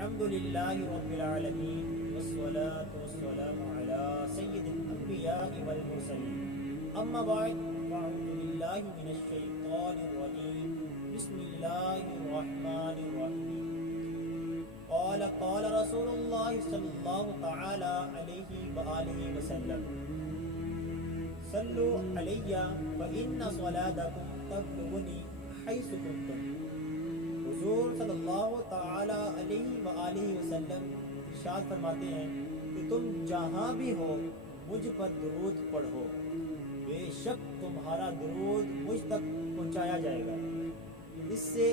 الحمدللہ رب العالمین والصلاة والسلام علی سید الانبیاء والمرسلین اما بعد فاعوذ باللہ من الشیطان الرجیم بسم اللہ الرحمن الرحیم قال رسول اللہ صلی اللہ تعالی علیہ وآلہ وسلم صلوا علی فإن صلاتکم تبلغنی حیث کنتم۔ حضور صلی اللہ تعالی علیہ وآلہ وسلم ارشاد فرماتے ہیں کہ تم جہاں بھی ہو مجھ پر درود پڑھو، بے شک تمہارا درود مجھ تک پہنچایا جائے گا۔ اس سے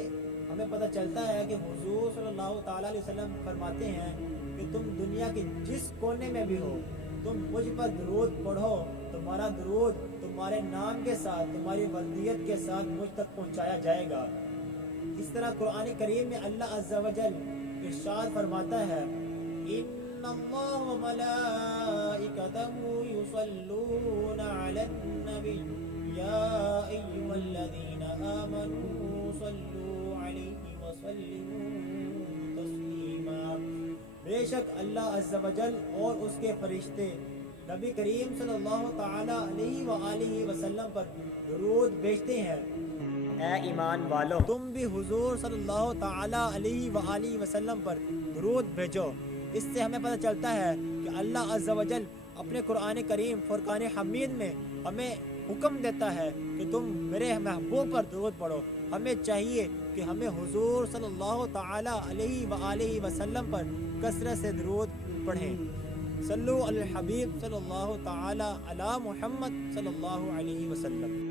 ہمیں پتہ چلتا ہے کہ حضور صلی اللہ تعالی علیہ وسلم فرماتے ہیں کہ تم دنیا کے جس کونے میں بھی ہو تم مجھ پر درود پڑھو، تمہارا درود تمہارے نام کے ساتھ، تمہاری والدیت کے ساتھ مجھ تک پہنچایا جائے گا۔ اس طرح قرآن کریم میں اللہ عز و جل ارشاد فرماتا ہے ان اللہ و ملائکتہ یصلون علی النبی یا ایھا الذین آمنوا صلوا علیہ وسلموا تسلیما۔ بے شک اللہ عز و جل اور اس کے فرشتے نبی کریم صلی اللہ تعالی علیہ وآلہ وسلم پر درود بھیجتے ہیں۔ اے ایمان والو، تم بھی حضور صلی اللہ تعالی علیہ وآلہ وسلم پر درود بھیجو۔ اس سے ہمیں پتہ چلتا ہے کہ اللہ عز و جل اپنے قرآن کریم فرقان حمید میں ہمیں حکم دیتا ہے کہ تم میرے محبوب پر درود پڑھو۔ ہمیں چاہیے کہ ہمیں حضور صلی اللہ تعالی علیہ وآلہ وسلم پر کثرت سے درود پڑھیں۔ صلو علی الحبیب صلی اللہ تعالی علی محمد صلی اللہ علیہ وسلم۔